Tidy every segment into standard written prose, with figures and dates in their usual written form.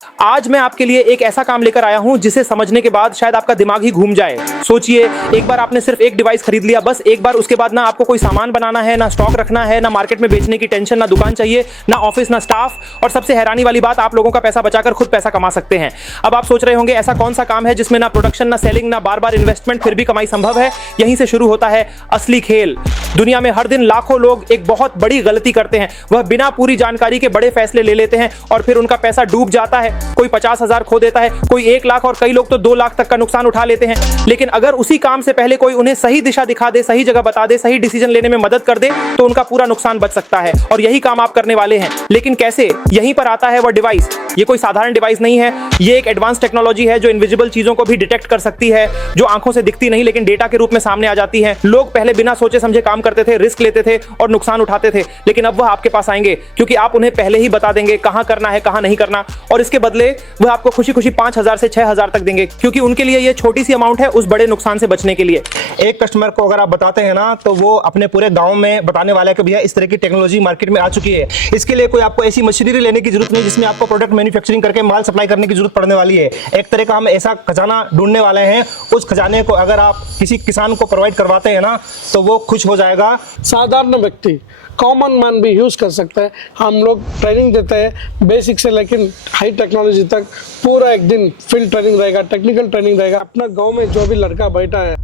आज मैं आपके लिए एक ऐसा काम लेकर आया हूं जिसे समझने के बाद शायद आपका दिमाग ही घूम जाए। सोचिए, एक बार आपने सिर्फ एक डिवाइस खरीद लिया, बस एक बार, उसके बाद ना आपको कोई सामान बनाना है, ना स्टॉक रखना है, ना मार्केट में बेचने की टेंशन, ना दुकान चाहिए, ना ऑफिस, ना स्टाफ, और सबसे हैरानी वाली बात, आप लोगों का पैसा बचाकर खुद पैसा कमा सकते हैं। अब आप सोच रहे होंगे ऐसा कौन सा काम है जिसमें ना प्रोडक्शन, ना सेलिंग, ना बार बार इन्वेस्टमेंट, फिर भी कमाई संभव है। यहीं से शुरू होता है असली खेल। दुनिया में हर दिन लाखों लोग एक बहुत बड़ी गलती करते हैं। वह बिना पूरी जानकारी के बड़े फैसले ले लेते हैं और फिर उनका पैसा डूब जाता है। कोई 50,000 खो देता है, कोई 1 लाख, और कई लोग तो 2 लाख तक का नुकसान उठा लेते हैं। लेकिन अगर उसी काम से पहले कोई उन्हें सही दिशा दिखा दे, सही जगह बता दे, सही डिसीजन लेने में मदद कर दे, तो उनका पूरा नुकसान बच सकता है। और यही काम आप करने वाले हैं। लेकिन कैसे? यहीं पर आता है वह डिवाइस। ये कोई साधारण डिवाइस नहीं है, ये एक एडवांस टेक्नोलॉजी है जो इनविजिबल चीजों को भी डिटेक्ट कर सकती है, जो आंखों से दिखती नहीं लेकिन डेटा के रूप में सामने आ जाती है। लोग पहले बिना सोचे समझे काम करते थे, रिस्क लेते थे और नुकसान उठाते थे, लेकिन अब वह आपके पास आएंगे क्योंकि आप उन्हें पहले ही बता देंगे कहां करना है, कहां नहीं करना, और इसके बदले वह आपको खुशी खुशी 5,000 से 6,000 तक देंगे, क्योंकि उनके लिए यह छोटी सी अमाउंट है उस बड़े नुकसान से बचने के लिए। एक कस्टमर को अगर आप बताते हैं ना, तो वो अपने पूरे गांव में बताने वाला है कि भैया इस तरह की टेक्नोलॉजी मार्केट में आ चुकी है। इसके लिए कोई आपको ऐसी मशीनरी लेने की जरूरत नहीं जिसमें आपको प्रोडक्ट मैन्युफैक्चरिंग करके माल सप्लाई करने की जरूरत पड़ने वाली है। एक तरह का हम ऐसा खजाना ढूंढने वाले हैं। उस खजाने को अगर आप किसी किसान को प्रोवाइड करवाते हैं ना, तो वो खुश हो जाएगा। साधारण व्यक्ति, कॉमन मैन भी यूज़ कर सकता है। हम लोग ट्रेनिंग देते हैं बेसिक से लेकिन हाई टेक्नोलॉजी तक। पूरा एक दिन फील्ड ट्रेनिंग रहेगा, टेक्निकल ट्रेनिंग रहेगा। अपना गांव में जो भी लड़का बैठा है,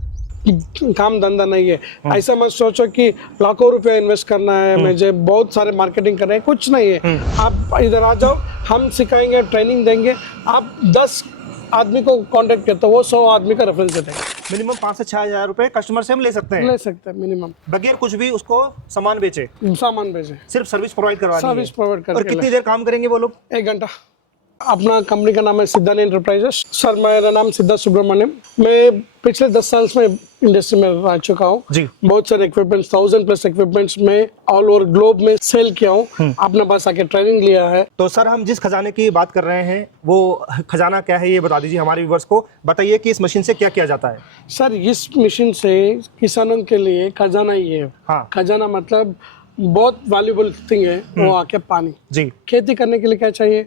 काम धंधा नहीं है, ऐसा मत सोचो कि लाखों रुपया इन्वेस्ट करना है, मुझे बहुत सारे मार्केटिंग करना है, कुछ नहीं है। आप इधर आ जाओ, हम सिखाएंगे, ट्रेनिंग देंगे। आप 10 आदमी को कांटेक्ट करते हो, वो 100 आदमी का रेफरेंस देते हैं। मिनिमम 5 से 6,000 रुपए कस्टमर से हम ले सकते हैं। ले सकते हैं मिनिमम, बगैर कुछ भी उसको सामान बेचे, सामान भेजे, सिर्फ सर्विस प्रोवाइड करवानी है। सर्विस प्रोवाइड करके। और कितनी देर काम करेंगे वो लोग? 1 घंटा। अपना कंपनी का नाम है सिद्धांत एंटरप्राइजेस। सर, मेरा नाम सिद्धार्थ सुब्रमण्यम। मैं पिछले 10 साल में इंडस्ट्री में रह चुका हूँ। बहुत सारे इक्विपमेंट्स, 1000+ इक्विपमेंट्स में ऑल ओवर ग्लोब में सेल किया हूँ। अपने पास आके ट्रेनिंग लिया है। तो सर, हम जिस खजाने की बात कर रहे हैं वो खजाना क्या है, ये बता दीजिए हमारे व्यूअर्स को। बताइए कि इस मशीन से क्या किया जाता है। सर, इस मशीन से किसानों के लिए खजाना ही है। हाँ। खजाना मतलब बहुत वैल्यूबल थिंग है। वो आके पानी जी। खेती करने के लिए क्या चाहिए?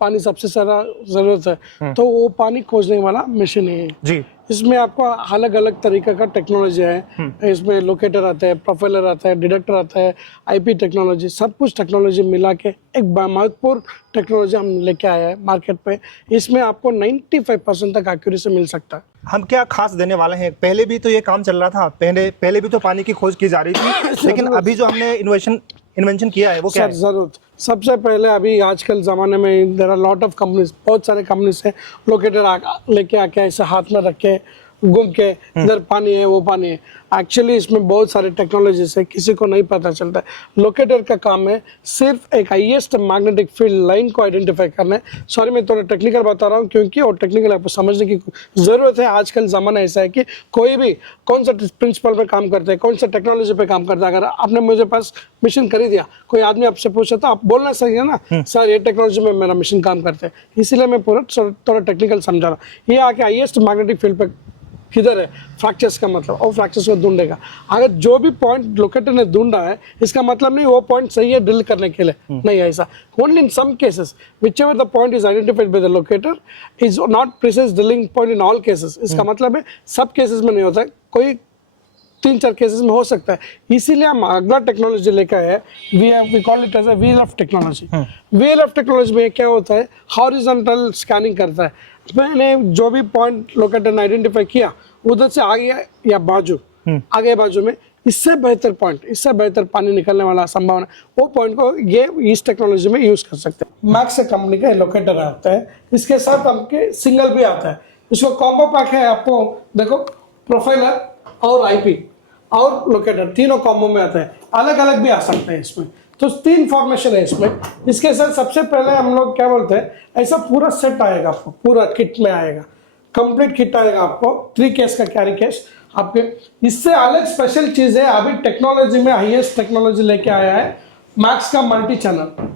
पानी सबसे सारा जरूरत है। तो वो पानी खोजने वाला मशीन है जी। इसमें आपको अलग अलग तरीके का टेक्नोलॉजी है। इसमें लोकेटर आता है, प्रोफाइलर आता है, डिटेक्टर आता है, आईपी टेक्नोलॉजी, सब कुछ टेक्नोलॉजी मिला के एक महत्वपूर्ण टेक्नोलॉजी हम लेके आए हैं मार्केट पे। इसमें आपको 95% तक एक्यूरेसी मिल सकता है। हम क्या खास देने वाले हैं? पहले भी तो ये काम चल रहा था, पहले भी तो पानी की खोज की जा रही थी, लेकिन अभी जो हमने इन्वेंशन किया है वो क्या है? जरूर, सबसे पहले अभी आजकल ज़माने में there are lot of companies, बहुत सारे कंपनीज है। लोकेटर लेके आके ऐसे हाथ में रख के घूम के इधर पानी है, वो पानी है। एक्चुअली इसमें बहुत सारे टेक्नोलॉजीज है, किसी को नहीं पता चलता है। लोकेटर का काम है सिर्फ एक हाईएस्ट मैग्नेटिक फील्ड लाइन को आइडेंटिफाई करना है। सॉरी, मैं थोड़ा टेक्निकल बता रहा हूँ क्योंकि और टेक्निकल आपको समझने की ज़रूरत है। आजकल ज़माना ऐसा है कि कोई भी कौन सा प्रिंसिपल पे काम करता है, कौन सा टेक्नोलॉजी पे काम करता है। अगर आपने मुझे पास मशीन खरीद दिया, कोई आदमी आपसे पूछा तो आप बोलना सही है ना, सर ये टेक्नोलॉजी में मेरा मशीन काम करता है। इसीलिए मैं पूरा थोड़ा टेक्निकल समझा रहा हूँ। ये आके हाईएस्ट मैग्नेटिक फील्ड पे किधर है, फ्रैक्चर्स का मतलब, और फ्रैक्चर्स को ढूंढेगा। अगर जो भी पॉइंट लोकेटर ने ढूंढा है, इसका मतलब नहीं वो पॉइंट सही है ड्रिल करने के लिए, नहीं ऐसा। Only in some cases whichever the point is identified by the locator is not precise drilling point in all cases। इसका मतलब है सब केसेस में नहीं होता है, कोई 3-4 केसेस में हो सकता है। इसीलिए हम अगला टेक्नोलॉजी लेकर आए, we call it as a VLF technology. VLF technology में क्या होता है, हॉरिजॉन्टल स्कैनिंग करता है। मैंने जो भी पॉइंट लोकेटर ने आइडेंटिफाई किया, उधर से आगे या बाजू, आगे बाजू में इससे बेहतर पॉइंट, इससे बेहतर पानी निकलने वाला संभावना, वो पॉइंट को ये इस टेक्नोलॉजी में यूज कर सकते हैं। मैक्स कंपनी का लोकेटर आता है, इसके साथ आपके सिंगल भी आता है। इसको कॉम्बो पैक है। आपको देखो, प्रोफाइलर और आईपी और लोकेटर तीनों कॉम्बो में आता है। अलग अलग भी आ सकते हैं इसमें, तो 3 फॉर्मेशन है इसमें। इसके साथ सबसे पहले हम लोग क्या बोलते हैं, ऐसा पूरा सेट आएगा आपको, पूरा किट में आएगा, कंप्लीट किट आएगा आपको। 3 केस का कैरी केस आपके। इससे अलग स्पेशल चीज है, अभी टेक्नोलॉजी में हाईएस्ट टेक्नोलॉजी लेके आया है मैक्स का मल्टी चैनल।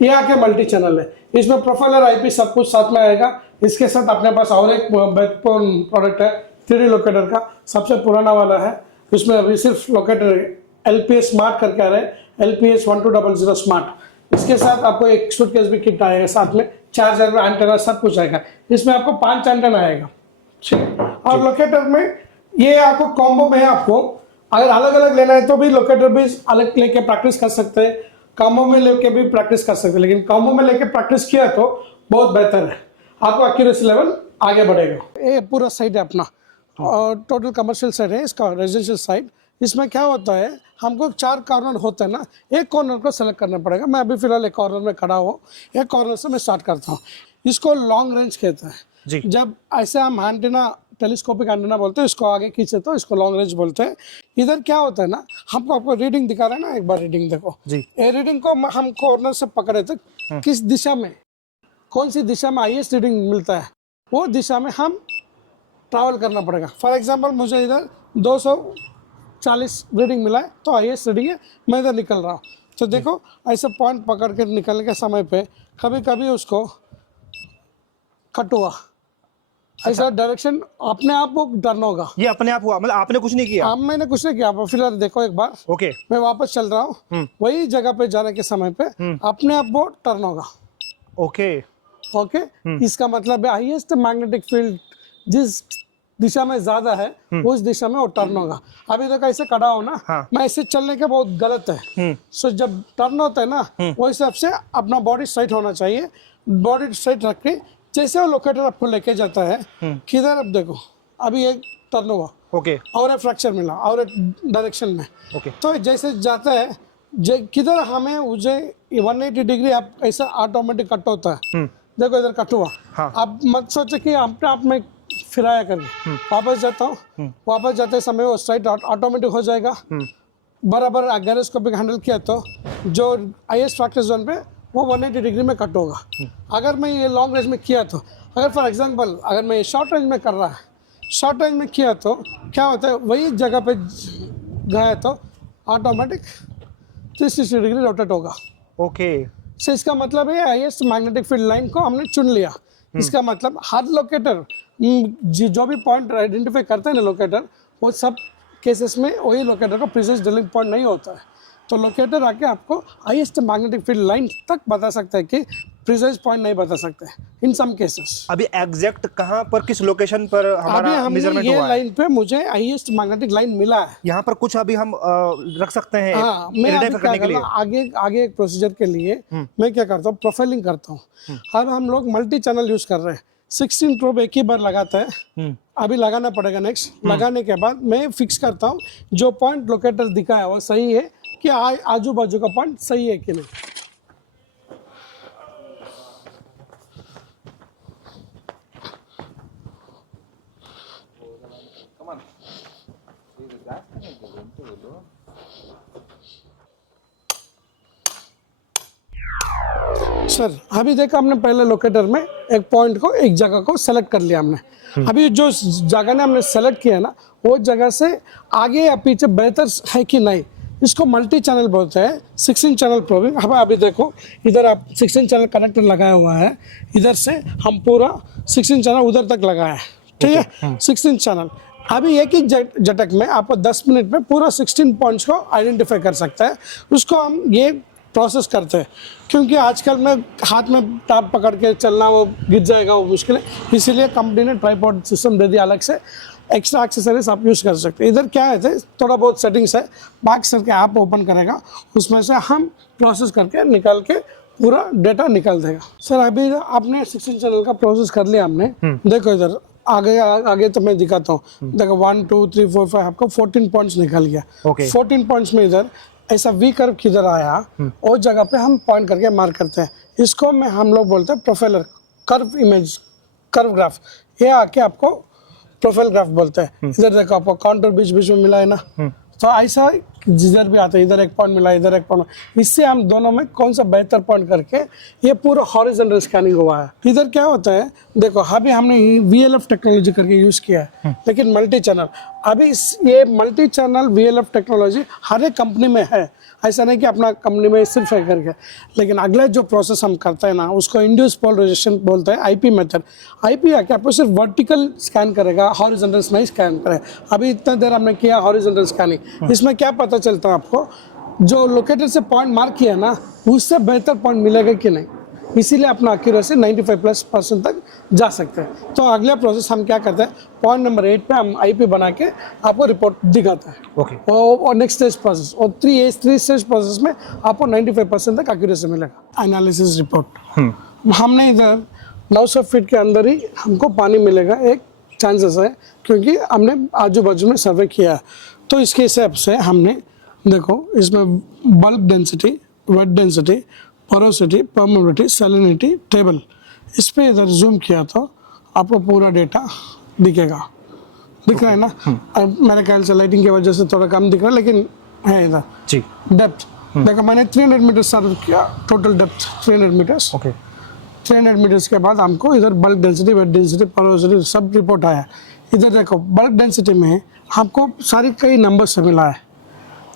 ये आके मल्टी चैनल है, इसमें प्रोफाइलर आईपी सब कुछ साथ में आएगा। इसके साथ अपने पास और एक बेहतरीन प्रोडक्ट है 3D लोकेटर का, सबसे पुराना वाला है। इसमें अभी सिर्फ लोकेटर LPS स्मार्ट करके आ रहे हैं, LPS 1200 स्मार्ट। इसके साथ आपको एक सूटकेस भी किट आएगा साथ में, चार्जर एंटेना सब कुछ आएगा। इसमें आपको 5 एंटेना आएगा, ठीक है। और लोकेटर में ये आपको कॉम्बो में है, आपको अगर अलग अलग लेना है तो भी लोकेटर भी अलग लेके प्रैक्टिस कर सकते हैं, कॉम्बो में लेके भी प्रैक्टिस कर सकते हैं। लेकिन कॉम्बो में लेके प्रैक्टिस किया तो बहुत बेहतर है, आपको एक्यूरेसी लेवल आगे बढ़ेगा। ये पूरा साइड है अपना, और टोटल कमर्शियल साइड है इसका, रेजिडेंशियल साइड। इसमें क्या होता है, हमको 4 कॉर्नर होते हैं ना, एक कॉर्नर को सेलेक्ट करना पड़ेगा। मैं अभी फिलहाल एक कॉर्नर में खड़ा हूँ, एक कॉर्नर से मैं स्टार्ट करता हूँ। इसको लॉन्ग रेंज कहते हैं जी। जब ऐसे हम एंटेना, टेलीस्कोपिक एंटेना बोलते हैं, इसको आगे खींचे तो इसको लॉन्ग रेंज बोलते हैं। इधर क्या होता है ना, हमको आपको रीडिंग दिखा रहे हैं ना, एक बार रीडिंग देखो जी। ये रीडिंग को हम कॉर्नर से पकड़े थे, किस दिशा में, कौन सी दिशा में हाईएस्ट रीडिंग मिलता है, वो दिशा में हम ट्रैवल करना पड़ेगा। फॉर एग्जांपल मुझे इधर 240 रीडिंग मिला है तो हाईएस्ट रीडिंग है, मैं इधर निकल रहा हूँ। तो देखो ऐसे पॉइंट पकड़ के निकलने के समय पे कभी कभी उसको कट हुआ, ऐसा डायरेक्शन अपने आप वो टर्न होगा। ये अपने आप हुआ, मतलब आपने कुछ नहीं किया? अब मैंने कुछ नहीं किया, फिलहाल देखो एक बार ओके। मैं वापस चल रहा हूँ, वही जगह पे जाने के समय पे अपने आप वो टर्न होगा। ओके। ओके, इसका मतलब है हाईएस्ट मैग्नेटिक फील्ड जिस दिशा में ज्यादा है उस दिशा में वो टर्न होगा। अभी तक ऐसे खड़ा हो ना, हाँ। मैं ऐसे चलने के बहुत गलत है। सो जब टर्न होता है ना, वो हिसाब से अपना बॉडी स्ट्राइट होना चाहिए। बॉडी स्ट्राइट रख के जैसे वो लोकेटर आपको लेके जाता है किधर, अब देखो अभी एक टर्न हुआ, ओके। और एक फ्रैक्चर मिला, और एक डायरेक्शन में। ओके। तो जैसे जाता है किधर, हमें मुझे 180 डिग्री आप ऐसा ऑटोमेटिक कट होता है। देखो इधर कट हुआ। हाँ। अब मत सोचो कि अपने आप में फिराया करके वापस जाता हूँ, वापस जाते समय वो स्ट्राइट ऑटोमेटिक हो जाएगा। बराबर गैरोस्कोपिक हैंडल किया तो जो हाईएस्ट फ्रैक्चर जोन पे वो 180 डिग्री में कट होगा। अगर मैं ये लॉन्ग रेंज में किया तो, अगर फॉर एग्जांपल अगर मैं ये शॉर्ट रेंज में कर रहा है, शॉर्ट रेंज में किया तो क्या होता है, वही जगह पे गया तो ऑटोमेटिक 360 डिग्री रोटेट होगा। ओके। सो इसका मतलब है हाईएस्ट मैग्नेटिक फील्ड लाइन को हमने चुन लिया। इसका मतलब हर लोकेटर जो भी पॉइंट आइडेंटिफाई करते हैं ना लोकेटर, वो सब केसेस में वही लोकेटर का प्रिसाइज ड्रिलिंग पॉइंट नहीं होता है। तो लोकेटर आके आपको हाईएस्ट मैग्नेटिक फील्ड लाइन तक बता सकता है कि प्रिसाइज पॉइंट नहीं बता सकते इन सम केसेस। अभी एग्जैक्ट कहाँ पर, किस लोकेशन पर अभी हमारा हमने मेजरमेंट ये हुआ है? लाइन पे मुझे हाईएस्ट मैग्नेटिक लाइन मिला है। यहाँ पर कुछ अभी हम रख सकते हैं हाँ, मैं अभी identify क्या करने के लिए? आगे आगे एक प्रोसीजर के लिए मैं क्या करता हूँ, प्रोफाइलिंग करता हूँ। अब हम लोग मल्टी चैनल यूज कर रहे हैं, 16 प्रोब एक ही बार लगाता है, अभी लगाना पड़ेगा नेक्स्ट। लगाने के बाद मैं फिक्स करता हूँ जो पॉइंट लोकेटर दिखा है वो सही है कि आजू बाजू का पॉइंट सही है कि नहीं। सर अभी देखा हमने पहले लोकेटर में एक पॉइंट को, एक जगह को सेलेक्ट कर लिया हमने। अभी जो जगह ने हमने सेलेक्ट किया ना, वो जगह से आगे या पीछे बेहतर है कि नहीं, इसको मल्टी चैनल बोलते हैं। 16 चैनल प्रोबिंग। अब अभी देखो इधर आप 16 चैनल कनेक्टर लगाया हुआ है, इधर से हम पूरा 16 चैनल उधर तक लगाया है, ठीक है। 16 चैनल अभी एक ही झटक में आपको 10 मिनट में पूरा 16 पॉइंट्स को आइडेंटिफाई कर सकता है। उसको हम ये प्रोसेस करते हैं, क्योंकि आजकल में हाथ में टाप पकड़ के चलना वो गिर जाएगा, वो मुश्किल है। इसीलिए कंपनी ने ट्राइपॉड सिस्टम दे दिया अलग से, एक्स्ट्रा एक्सेसरीज आप यूज़ कर सकते हैं। इधर क्या है, थोड़ा बहुत सेटिंग्स है, बैक सर के ऐप ओपन करेगा, उसमें से हम प्रोसेस करके निकाल के पूरा डेटा निकल देगा। सर अभी आपने 16 चैनल का प्रोसेस कर लिया हमने। देखो इधर आगे आगे तो मैं दिखाता हूँ। देखो 1 2 3 4 5 आपको 14 पॉइंट्स निकल गया। 14 पॉइंट्स में इधर ऐसा वी कर्व किधर आया, और जगह पे हम पॉइंट करके मार्क करते हैं। इसको में हम लोग बोलते हैं profiler, curve image, curve graph. ये आके आपको प्रोफाइल ग्राफ बोलते हैं। इधर देखो आपको काउंटर बीच बीच में मिला है ना, तो ऐसा जिधर भी आता है, इधर एक पॉइंट मिला, इधर एक पॉइंट, इससे हम दोनों में कौन सा बेहतर पॉइंट करके ये पूरा हॉरिजॉन्टल स्कैनिंग हुआ है। इधर क्या होता है, देखो अभी हमने VLF टेक्नोलॉजी करके यूज किया है, लेकिन मल्टी चैनल। अभी ये मल्टी चैनल VLF टेक्नोलॉजी हर एक कंपनी में है, ऐसा नहीं कि अपना कंपनी में सिर्फ है करके। लेकिन अगला जो प्रोसेस हम करते हैं ना, उसको इंड्यूस पोलराइजेशन बोलते हैं, IP मेथड। IP आके आपको सिर्फ वर्टिकल स्कैन करेगा, हॉरिजॉन्टल नहीं स्कैन करेगा। अभी इतना देर हमने किया हॉरिजॉन्टल स्कैनिंग। इसमें क्या पता चलता है आपको, जो लोकेटर से पॉइंट मार्क किया ना, उससे बेहतर पॉइंट मिलेगा कि नहीं। इसीलिए अपना एक्यूरेसी 95% तक जा सकते हैं। तो अगला प्रोसेस हम क्या करते हैं, पॉइंट नंबर 8 पे हम आईपी बना के आपको रिपोर्ट दिखाता है। ओके। और नेक्स्ट स्टेज प्रोसेस और 3 स्टेज प्रोसेस में आपको 95% तक एक्यूरेसी मिलेगा। एनालिसिस रिपोर्ट हमने इधर 900 फीट के अंदर ही हमको पानी मिलेगा एक चांसेस है, क्योंकि हमने आजू बाजू में सर्वे किया है। तो इसके हिसाब से हमने देखो इसमें bulk density, wet density, porosity, permeability, salinity table, इस पे इधर जूम किया तो आपको पूरा डेटा दिखेगा। दिख रहा है ना? अब मेरे ख्याल से लाइटिंग की वजह से थोड़ा कम दिख रहा है, लेकिन है इधर जी। डेप्थ देखो, मैंने 300 मीटर सर्व किया, total depth 300 meters. Okay. 300 meters के बाद हमको इधर bulk density, wet density, porosity सब रिपोर्ट आया। इधर देखो बल्क डेंसिटी में हमको सारी कई नंबर से मिला है।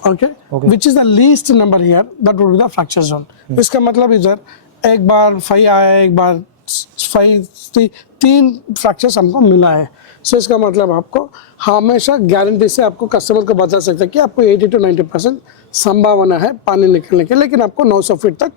Okay, which is the least number here, that would be the fracture zone. इसका मतलब इधर एक बार 5 आया, एक बार 5, 3 फ्रैक्चर्स हमको मिला है। सो इसका मतलब आपको हमेशा गारंटी से आपको कस्टमर को बता सकते हैं कि आपको 80 to 90% संभावना है पानी निकलने की, लेकिन आपको 900 फीट तक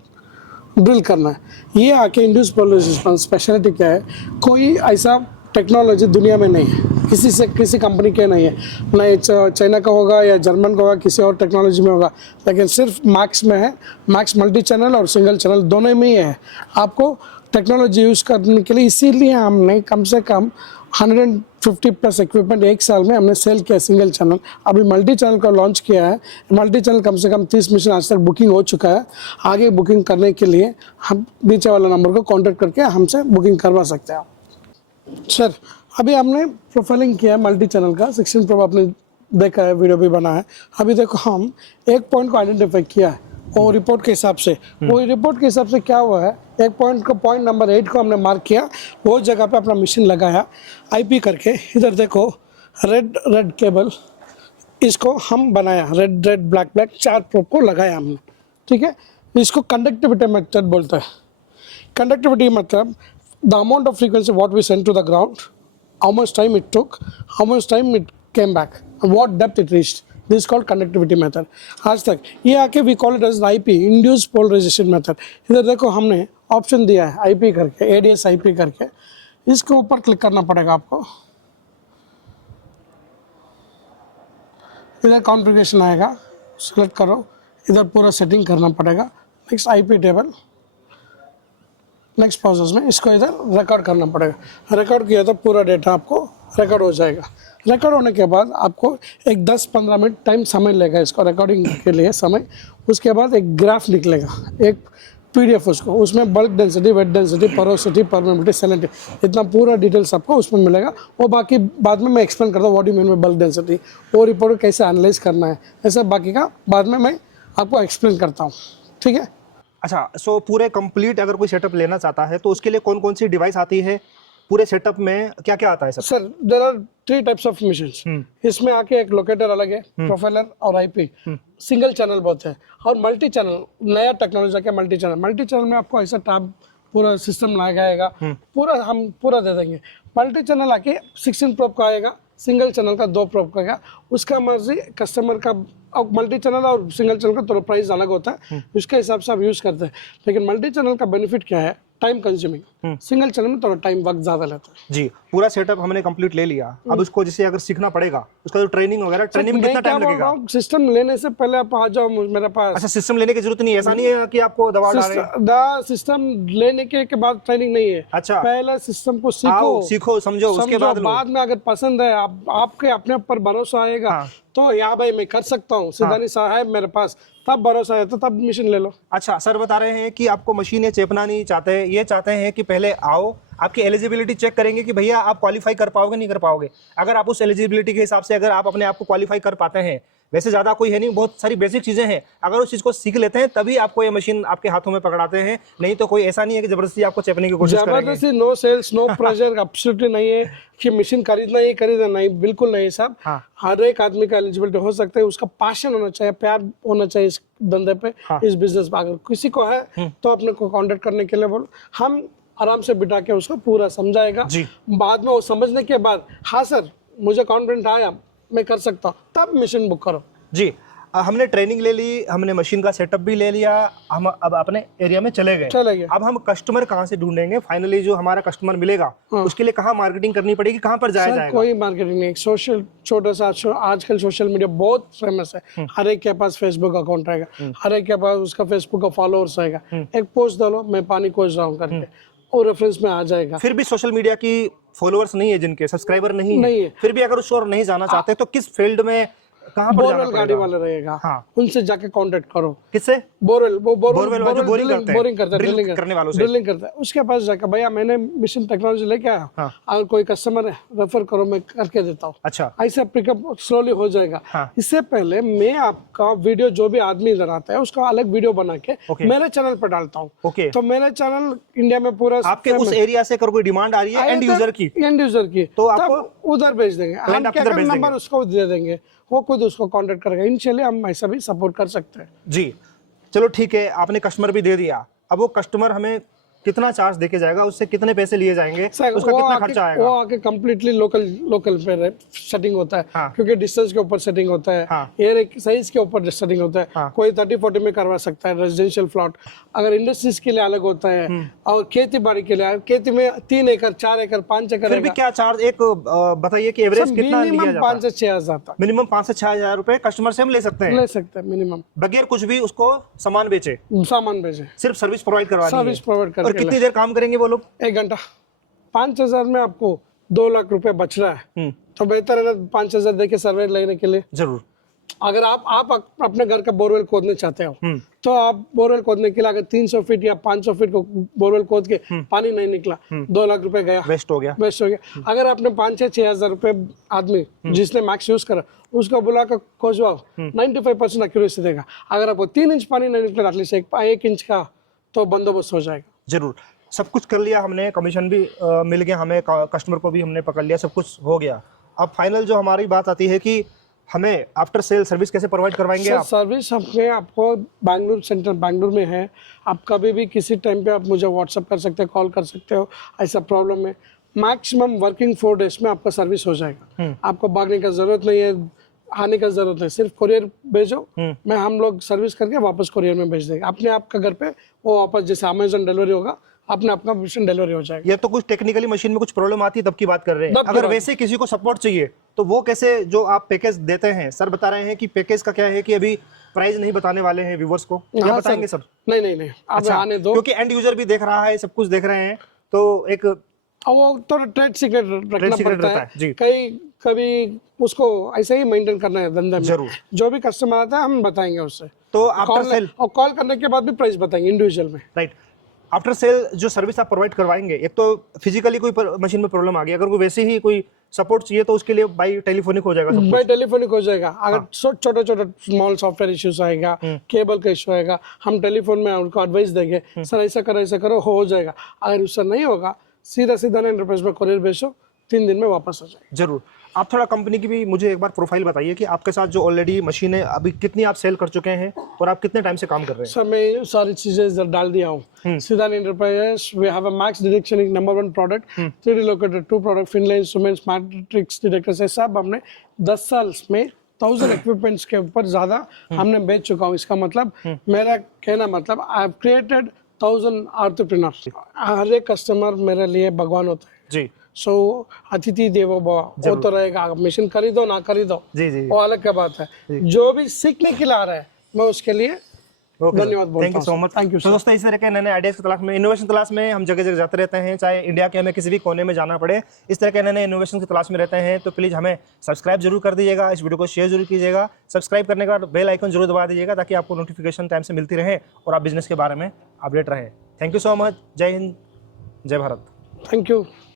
ड्रिल करना है। ये आके इंड्यूस पोलराइजेशन स्पेशलिटी क्या है, कोई ऐसा टेक्नोलॉजी दुनिया में नहीं है, किसी कंपनी के नहीं है, नहीं चाइना का होगा या जर्मन का होगा, किसी और टेक्नोलॉजी में होगा, लेकिन सिर्फ मैक्स में है। मैक्स मल्टी चैनल और सिंगल चैनल दोनों में ही है। आपको टेक्नोलॉजी यूज़ करने के लिए इसीलिए हमने कम से कम 150 प्लस इक्विपमेंट एक साल में हमने सेल किया सिंगल चैनल। अभी मल्टी चैनल का लॉन्च किया है। मल्टी चैनल कम से कम 30 मिशन आज तक बुकिंग हो चुका है। आगे बुकिंग करने के लिए हम नीचे वाला नंबर को कांटेक्ट करके हमसे बुकिंग करवा सकते हैं आप। सर अभी हमने प्रोफाइलिंग किया है मल्टी चैनल का, 16 प्रो आपने देखा है, वीडियो भी बना है। अभी देखो हम एक पॉइंट को आइडेंटिफाई किया है और रिपोर्ट के हिसाब से, वो रिपोर्ट के हिसाब से क्या हुआ है, एक पॉइंट को पॉइंट नंबर 8 को हमने मार्क किया, वो जगह पे अपना मशीन लगाया आईपी करके। इधर देखो रेड केबल, इसको हम बनाया, रेड ब्लैक 4 प्रोब को लगाया हमने, ठीक है। इसको कंडक्टिविटी मेथड बोलते हैं। कंडक्टिविटी मतलब the amount of frequency what we send to the ground, how much time it took, how much time it came back, what depth it reached, this is called conductivity method. आज तक ये आके we call it as IP, induce polarization method. इधर देखो हमने option दिया है IP करके, एडीएस आईपी करके, इसके ऊपर क्लिक करना पड़ेगा आपको। इधर कॉन्फ़िगरेशन आएगा, सेलेक्ट करो, इधर पूरा सेटिंग करना पड़ेगा। Next IP table, next process में इसको इधर रिकॉर्ड करना पड़ेगा। रिकॉर्ड किया तो पूरा डेटा आपको रिकॉर्ड हो जाएगा। रिकॉर्ड होने के बाद आपको एक 10-15 मिनट टाइम समय लेगा इसको रिकॉर्डिंग के लिए समय। उसके बाद एक ग्राफ निकलेगा, एक पीडीएफ उसको, उसमें bulk density, wet density, porosity, permeability, salinity, इतना पूरा डिटेल्स आपको उसमें मिलेगा। और बाकी बाद में मैं एक्सप्लेन करता हूँ what you mean by bulk density, वो रिपोर्ट को कैसे एनालाइज करना है, ऐसा बाकी का बाद में मैं आपको एक्सप्लेन करता हूँ, ठीक है। अच्छा, सो पूरे कंप्लीट अगर कोई सेटअप लेना चाहता है तो उसके लिए कौन कौन सी डिवाइस आती है, पूरे सेटअप में क्या क्या आता है sir? There are 3 types of machines. इसमें आके एक लोकेटर अलग है, प्रोफाइलर और आईपी, सिंगल चैनल बहुत है, और मल्टी चैनल नया टेक्नोलॉजी का मल्टी चैनल। मल्टी चैनल में आपको ऐसा टैब पूरा सिस्टम लगाएगा, पूरा हम पूरा दे देंगे। मल्टी चैनल आके 16 प्रोब का आएगा, सिंगल चैनल का 2 प्रोब का आएगा, उसका मर्जी कस्टमर का। और मल्टी चैनल और सिंगल चैनल का थोड़ा प्राइस अलग होता है, उसके हिसाब से आप यूज़ करते हैं। लेकिन मल्टी चैनल का बेनिफिट क्या है, टाइम कंज्यूमिंग। सिंगल चैनल में थोड़ा टाइम वक्त ज़्यादा लेता है। जी, पूरा सेटअप हमने कंप्लीट ले लिया। अब उसको जैसे अगर सीखना पड़ेगा, उसका जो ट्रेनिंग वगैरह, ट्रेनिंग में कितना टाइम लगेगा? सिस्टम लेने से पहले आप आ जाओ मेरे पास। अच्छा, सिस्टम लेने की जरूरत नहीं है, ऐसा नहीं है कि आपको दबाव डालें। सिस्टम लेने के बाद ट्रेनिंग नहीं है। अच्छा, पहले सिस्टम को सीखो समझो, उसके बाद में अगर पसंद है, आपके अपने ऊपर भरोसा आएगा तो यार भाई मैं कर सकता हूँ, सिद्धानी साहब मेरे पास, तब भरोसा है तो तब मिशन ले लो। अच्छा, सर बता रहे हैं कि आपको मशीनें चेपना नहीं चाहते, ये चाहते हैं कि पहले आओ, आपकी एलिजिबिलिटी चेक करेंगे कि भैया आप क्वालिफाई कर पाओगे नहीं कर पाओगे। अगर आप उस एलिजिबिलिटी के हिसाब से अगर आप अपने आप को क्वालिफाई कर पाते हैं, वैसे ज़्यादा कोई है नहीं, बहुत सारी बेसिक चीज़ें हैं, अगर उस चीज़ को सीख लेते हैं तभी आपको ये मशीन आपके हाथों में पकड़ाते हैं। नहीं तो कोई ऐसा नहीं है कि ज़बरदस्ती आपको चेपने की कोशिश करेंगे। जबरदस्ती, no sales, no pressure, absolutely नहीं है कि मशीन खरीदना ही खरीदना, नहीं, बिल्कुल नहीं साहब। हर एक आदमी का एलिजिबिलिटी हो सकता है, उसका पैशन होना चाहिए, प्यार होना चाहिए इस धंधे पे, इस बिजनेस पे। अगर किसी को है तो अपने को कांटेक्ट करने के लिए बोलो, हम आराम से बिठा के उसको पूरा समझाएगा। बाद में वो समझने के बाद हाँ सर मुझे कॉन्फिडेंट आया, मैं कर सकता हूँ, तब मिशन बुक करो। जी, हमने ट्रेनिंग ले ली, हमने मशीन का सेटअप भी ले लिया, हम अब अपने एरिया में चले गए। अब हम कस्टमर कहाँ से ढूंढेंगे? फाइनली जो हमारा कस्टमर मिलेगा उसके लिए कहाँ मार्केटिंग करनी पड़ेगी, कहाँ पर जाया जाएगा? कोई मार्केटिंग नहीं, सोशल छोटा सा आजकल सोशल मीडिया बहुत फेमस है। हर एक के पास फेसबुक अकाउंट रहेगा, हर एक के पास उसका फेसबुक का फॉलोअर्स रहेगा। एक पोस्ट डालो, मैं पानी खोज रहा हूँ करके, और रेफरेंस में आ जाएगा। फिर भी सोशल मीडिया की फॉलोअर्स नहीं है, जिनके सब्सक्राइबर नहीं है, फिर भी अगर उस ओर नहीं जाना चाहते तो किस फील्ड में, कहाँ पर बोरवेल गाड़ी वाले रहेगा, हाँ, उनसे जाके कांटेक्ट करो। किससे? बोरवेल, वो बोरवेल बोरिंग करते हैं, ड्रिलिंग करने वालों से, ड्रिलिंग करता है। उसके पास जाकर भैया मैंने मिशन टेक्नोलॉजी लेके आया, हाँ, अगर कोई कस्टमर है रेफर करो, मैं करके देता हूँ। अच्छा, ऐसा पिकअप स्लोली हो जाएगा। हाँ। इससे पहले मैं आपका वीडियो, जो भी आदमी इधर आता है उसका अलग वीडियो बना के मेरे चैनल पर डालता हूँ। तो मेरे चैनल इंडिया में पूरा, आपके उस एरिया से कोई डिमांड आ रही है एंड यूजर की, तो आपको उधर भेज देंगे, हम क्या नंबर उसको दे देंगे, वो खुद उसको कांटेक्ट करेगा। इनिशियली हम ऐसा भी सपोर्ट कर सकते हैं जी। चलो ठीक है, आपने कस्टमर भी दे दिया, अब वो कस्टमर हमें कितना चार्ज देके जाएगा, उससे कितने पैसे लिए जाएंगे, उसका कितना खर्चा आएगा? वो आके कंप्लीटली लोकल पे सेटिंग होता है। हाँ। क्योंकि डिस्टेंस के ऊपर सेटिंग होता है। हाँ। एयर साइज के ऊपर सेटिंग होता है। हाँ। कोई 30-40 में करवा सकता है रेजिडेंशियल प्लॉट, अगर इंडस्ट्रीज के लिए अलग होता है, और खेती बाड़ी के लिए, खेती में 3 एकड़ 4 एकड़ 5 एकड़। फिर भी क्या चार्ज, एक बताइए कि एवरेज कितना लिया जाता है? 5 से 6 हज़ार तक, मिनिमम 5 से 6 हज़ार रुपए कस्टमर से हम ले सकते हैं मिनिमम, बगैर कुछ भी उसको सामान बेचे, सिर्फ सर्विस प्रोवाइड करवानी है। और कितनी देर काम करेंगे वो लोग? 1 घंटा। 5,000 में आपको 2 लाख रुपए बच रहा है, तो बेहतर है ना 5,000 देके सर्वे लेने के लिए। जरूर। अगर आप अपने घर का बोरवेल खोदने चाहते हो, तो आप बोरवेल खोदने के लिए अगर 300 फीट या 500 फीट को बोरवेल खोद के पानी नहीं निकला, 2 लाख रुपए गया, वेस्ट हो गया। अगर आपने 5-6 हज़ार रुपए आदमी जिसने मैक्स यूज करा उसको बुला कर खोजवाओ, 95% एक्यूरेसी देगा। अगर आपको 3 इंच पानी नहीं निकला, एटलीस्ट 1 इंच का, तो बंदोबस्त हो जाएगा। जरूर। सब कुछ कर लिया हमने, कमीशन भी मिल गया हमें, कस्टमर को भी हमने पकड़ लिया, सब कुछ हो गया। अब फाइनल जो हमारी बात आती है कि हमें आफ्टर सेल सर्विस कैसे प्रोवाइड करवाएंगे आप? सर्विस हमने आपको बैंगलोर सेंटर बैंगलोर में है, आप कभी भी किसी टाइम पे आप मुझे व्हाट्सअप कर सकते हो, कॉल कर सकते हो, ऐसा प्रॉब्लम है। मैक्सिमम वर्किंग 4 डेज में आपका सर्विस हो जाएगा। आपको भागने का जरूरत नहीं है, आने का जरूरत है, सिर्फ कुरियर भेजो, मैं हम लोग सर्विस करके वापस कुरियर में भेज देंगे अपने आपका घर पे। वो वापस जैसे अमेजन डिलीवरी होगा, अपने आपका मशीन डिलीवरी हो जाएगी। ये तो कुछ टेक्निकली मशीन में कुछ प्रॉब्लम आती है तब की बात कर रहे हैं। अगर वैसे किसी को सपोर्ट चाहिए तो वो कैसे, जो आप पैकेज देते हैं, सर बता रहे हैं कि पैकेज का क्या है कि अभी प्राइस नहीं बताने वाले हैं व्यूवर्स को, या बताएंगे सब? नहीं, आप आने दो, क्योंकि एंड यूजर भी देख रहा है, सब कुछ देख रहे हैं, तो एक वो तो ट्रेड सीक्रेट रखना पड़ता है। कभी उसको ऐसे ही मेंटेन करना है धंधा में। जो भी कस्टमर आता है हम बताएंगे उससे, तो आफ्टर सेल और कॉल करने के बाद भी प्राइस बताएंगे इंडिविजुअल में। राइट। आफ्टर सेल जो सर्विस आप प्रोवाइड करवाएंगे, एक तो फिजिकली कोई मशीन में प्रॉब्लम आ गई, अगर कोई वैसे ही कोई सपोर्ट चाहिए तो उसके लिए बाय टेलीफोनिक हो जाएगा, बाय टेलीफोनिक हो जाएगा। अगर छोटा स्मॉल सॉफ्टवेयर इश्यूज आएगा, केबल का इशू आएगा, हम टेलीफोन में उनको एडवाइस देंगे, सर ऐसा करो, हो जाएगा। अगर उससे नहीं होगा, सीधा एंटरप्राइज में कुरियर भेजो, 3 दिन में वापस आ जाए। जरूर। आप थोड़ा कंपनी की भी मुझे एक बार प्रोफाइल बताइए कि आपके साथ जो ऑलरेडी मशीनें अभी कितनी आप सेल कर चुके हैं और आप कितने टाइम से काम कर रहे हैं? सर मैं सारी चीजें इधर डाल दिया हूँ। सीधा enterprise, we have a max detection number 1 product, 3D locator 2 product, Finland Suomen matrix detector से सब हमने 10 साल में 1000 इक्विपमेंट्स के ऊपर ज्यादा हमने बेच चुका हूँ। इसका मतलब, मेरा कहना मतलब, आई हैव क्रिएटेड 1000 एंटरप्रेन्योर्स। हर एक कस्टमर मेरे लिए भगवान होता है जी। सो अतिथि देवो भव, वो तो रहेगा। मशीन खरीदो ना खरीदो जी, वो अलग क्या बात है। जो भी सीखने के लिए आ रहा है, मैं उसके लिए धन्यवाद बोलता हूं। Thank you so much. Thank you. तो दोस्तों, इस तरह के नए आइडियाज की तलाश में, इनोवेशन तलाश में हम जगह जगह जाते रहते हैं, चाहे इंडिया के हमें किसी भी कोने में जाना पड़े, इस तरह के नए इनोवेशन की तलाश में रहते हैं। तो प्लीज़ हमें सब्सक्राइब जरूर कर दीजिएगा, इस वीडियो को शेयर जरूर कीजिएगा, सब्सक्राइब करने के बाद बेल आइकन जरूर दबा दीजिएगा, ताकि आपको नोटिफिकेशन टाइम से मिलती रहे और आप बिजनेस के बारे में अपडेट रहें। Thank you so much. जय हिंद, जय भारत। Thank you.